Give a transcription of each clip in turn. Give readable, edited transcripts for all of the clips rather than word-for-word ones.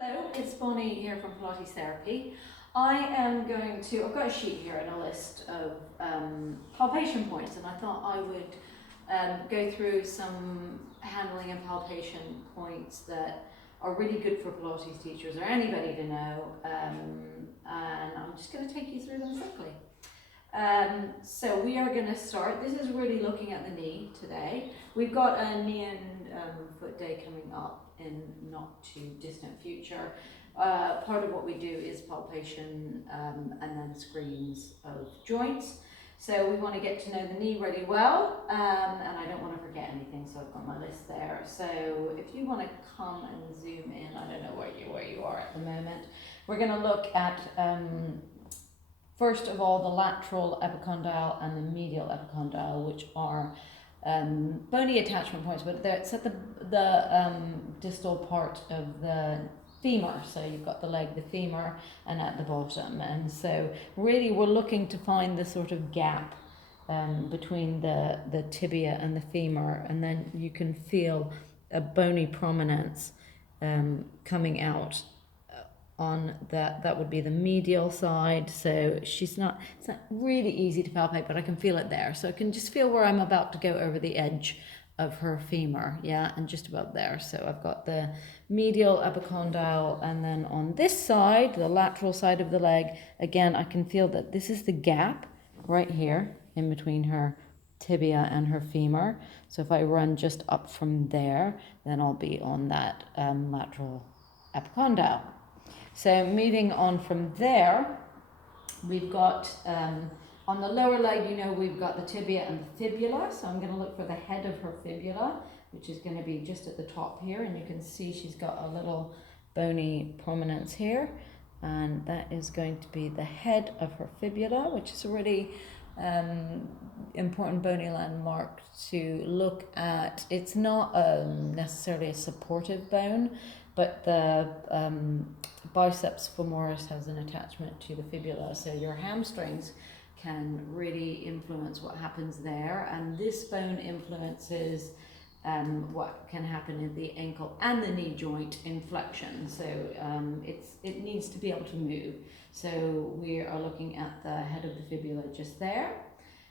Hello, it's Bonnie here from Pilates Therapy. I've got a sheet here and a list of palpation points, and I thought I would go through some handling and palpation points that are really good for Pilates teachers or anybody to know, and I'm just going to take you through them quickly. So we are going to start. This is really looking at the knee today. We've got a knee and foot day coming up in not too distant future. Part of what we do is palpation and then screens of joints. So we want to get to know the knee really well, and I don't want to forget anything, so I've got my list there. So if you want to come and zoom in, I don't know where you are at the moment. We're going to look at first of all the lateral epicondyle and the medial epicondyle, which are bony attachment points, but it's at the distal part of the femur. So you've got the leg, the femur, and at the bottom. And so really we're looking to find the sort of gap between the tibia and the femur, and then you can feel a bony prominence coming out on that would be the medial side. So it's not really easy to palpate, but I can feel it there. So I can just feel where I'm about to go over the edge of her femur, yeah, and just about there. So I've got the medial epicondyle, and then on this side, the lateral side of the leg, again, I can feel that this is the gap right here in between her tibia and her femur. So if I run just up from there, then I'll be on that lateral epicondyle. So moving on from there, we've got on the lower leg, we've got the tibia and the fibula. So I'm going to look for the head of her fibula, which is going to be just at the top here. And you can see she's got a little bony prominence here. And that is going to be the head of her fibula, which is a really important bony landmark to look at. It's not necessarily a supportive bone, but the biceps femoris has an attachment to the fibula. So your hamstrings can really influence what happens there, and this bone influences what can happen in the ankle and the knee joint in flexion. So it needs to be able to move. So we are looking at the head of the fibula just there.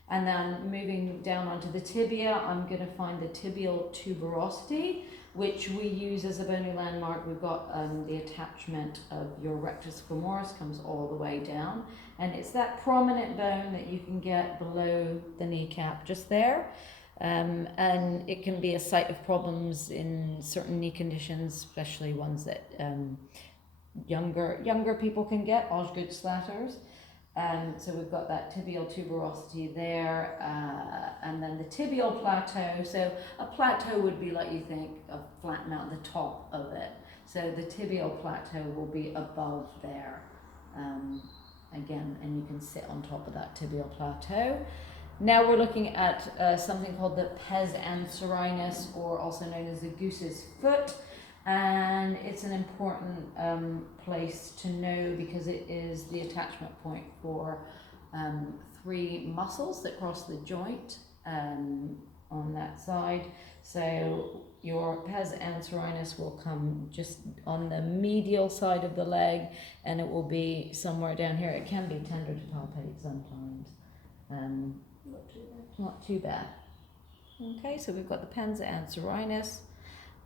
And then moving down onto the tibia, I'm going to find the tibial tuberosity, which we use as a bony landmark. We've got the attachment of your rectus femoris comes all the way down. And it's that prominent bone that you can get below the kneecap just there. And it can be a site of problems in certain knee conditions, especially ones that younger people can get, Osgood slatters. So we've got that tibial tuberosity there, and then the tibial plateau. So a plateau would be like, you think of flattening out the top of it. So the tibial plateau will be above there. Again, and you can sit on top of that tibial plateau. Now we're looking at something called the pes anserinus, or also known as the goose's foot. And it's an important place to know because it is the attachment point for 3 muscles that cross the joint on that side. So your pes anserinus will come just on the medial side of the leg, and it will be somewhere down here. It can be tender to palpate sometimes. Not too bad. Okay, so we've got the pes anserinus.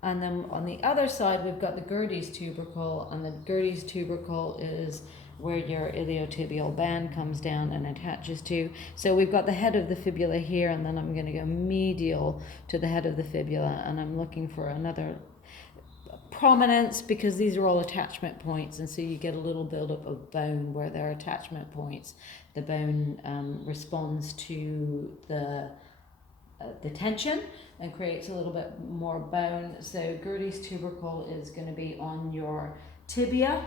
And then on the other side, we've got the Gerdy's tubercle, and the Gerdy's tubercle is where your iliotibial band comes down and attaches to. So we've got the head of the fibula here, and then I'm going to go medial to the head of the fibula, and I'm looking for another prominence because these are all attachment points, and so you get a little buildup of bone where there are attachment points. The bone responds to the tension and creates a little bit more bone. So Gerdy's tubercle is going to be on your tibia,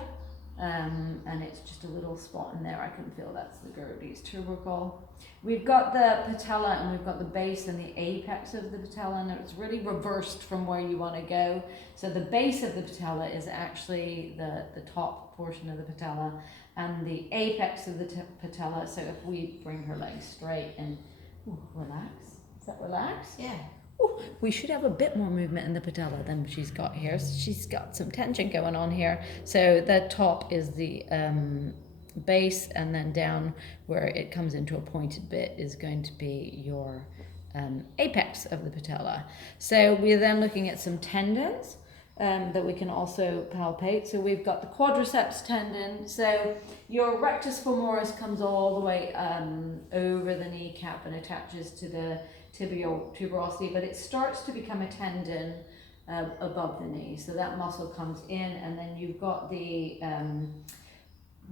and it's just a little spot in there. I can feel that's the Gerdy's tubercle. We've got the patella, and we've got the base and the apex of the patella, and it's really reversed from where you want to go. So the base of the patella is actually the top portion of the patella, and the apex of the patella. So if we bring her legs straight and relax. Is that relaxed? Yeah. Ooh, we should have a bit more movement in the patella than she's got here. So she's got some tension going on here. So the top is the base, and then down where it comes into a pointed bit is going to be your apex of the patella. So we're then looking at some tendons that we can also palpate. So we've got the Quadriceps Tendon. So your rectus femoris comes all the way over the kneecap and attaches to the Tibial Tuberosity, but it starts to become a tendon above the knee. So that muscle comes in, and then you've got the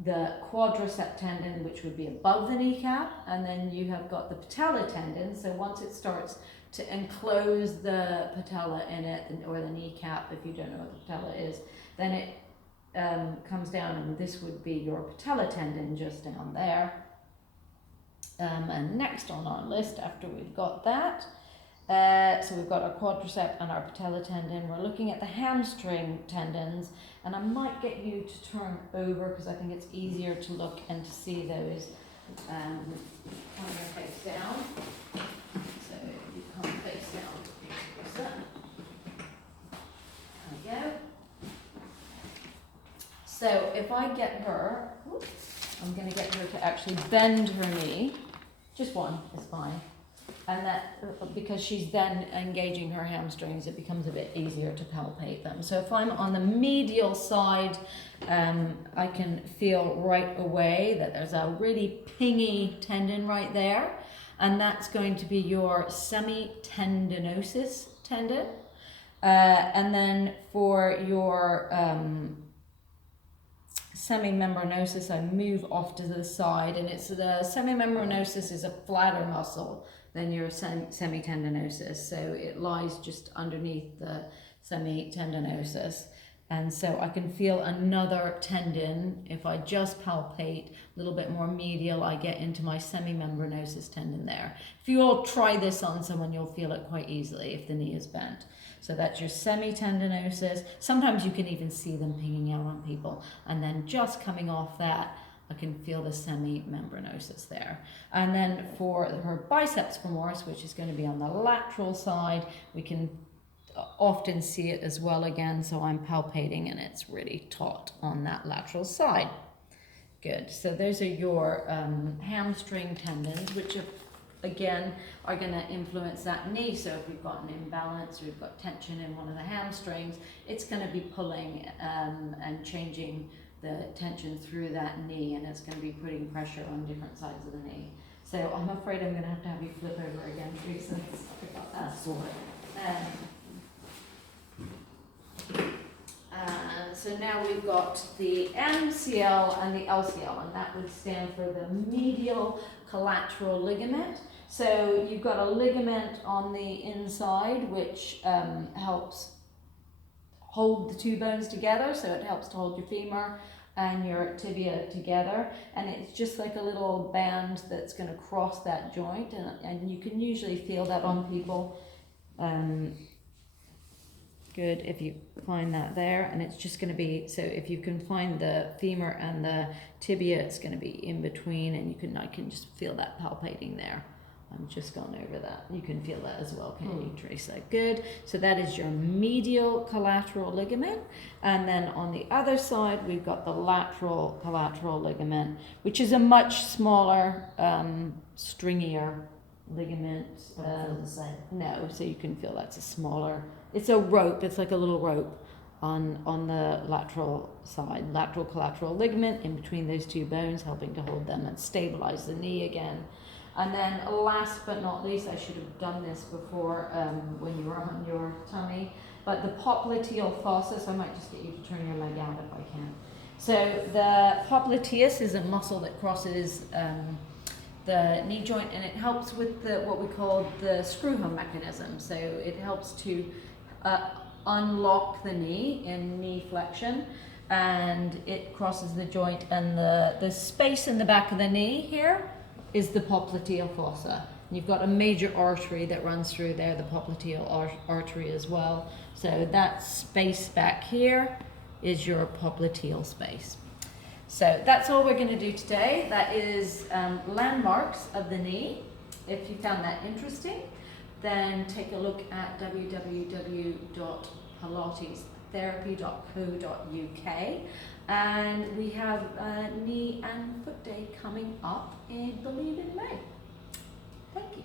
Quadriceps Tendon, which would be above the kneecap, and then you have got the Patella Tendon. So once it starts to enclose the patella in it, or the kneecap, if you don't know what the patella is, then it comes down, and this would be your Patella Tendon just down there. And next on our list, after we've got that, so we've got our quadricep and our patella tendon. We're looking at the hamstring tendons, and I might get you to turn over because I think it's easier to look and to see those. On your face down. So you come face down. There we go. So if I get her, I'm going to get her to actually bend her knee. Just one is fine. And that, because she's then engaging her hamstrings, it becomes a bit easier to palpate them. So if I'm on the medial side, I can feel right away that there's a really pingy tendon right there. And that's going to be your Semitendinosus Tendon. And then for your Semimembranosus, I move off to the side, and it's the Semimembranosus is a flatter muscle than your semitendinosus, so it lies just underneath the semitendinosus. And so I can feel another tendon. If I just palpate a little bit more medial, I get into my semimembranosus tendon there. If you all try this on someone, you'll feel it quite easily if the knee is bent. So that's your semitendinosus. Sometimes you can even see them pinging out on people. And then just coming off that, I can feel the semimembranosus there. And then for her biceps femoris, which is going to be on the lateral side, we can often see it as well again. So I'm palpating, and it's really taut on that lateral side. Good. So those are your hamstring tendons, which are, again, are going to influence that knee. So if we've got an imbalance or we've got tension in one of the hamstrings, it's going to be pulling and changing the tension through that knee, and it's going to be putting pressure on different sides of the knee. So I'm afraid I'm going to have you flip over again, Teresa. Sorry about that. That's all right. So now we've got the MCL and the LCL, and that would stand for the medial collateral ligament. So you've got a ligament on the inside, which helps hold the two bones together, so it helps to hold your femur and your tibia together, and it's just like a little band that's going to cross that joint, and you can usually feel that on people. Good, if you find that there, and it's just going to be, so if you can find the femur and the tibia, it's going to be in between, and I can just feel that palpating there. I'm just going over that. You can feel that as well, can you, Teresa? Good. So that is your medial collateral ligament. And then on the other side, we've got the lateral collateral ligament, which is a much smaller, stringier ligament. feel the same. No, so you can feel that's a smaller, it's a rope, it's like a little rope on the lateral side, lateral collateral ligament in between those two bones, helping to hold them and stabilize the knee again. And then last but not least, I should have done this before when you were on your tummy, but the popliteal fossa, so I might just get you to turn your leg out if I can. So the popliteus is a muscle that crosses the knee joint, and it helps with what we call the screw home mechanism. So it helps to unlock the knee in knee flexion, and it crosses the joint, and the space in the back of the knee here is the popliteal fossa. You've got a major artery that runs through there, the popliteal artery as well. So that space back here is your popliteal space. So that's all we're going to do today. That is landmarks of the kney, if you found that interesting. then take a look at www.pilatestherapy.co.uk, and we have Knee and Foot Day coming up, I believe, in May. Thank you.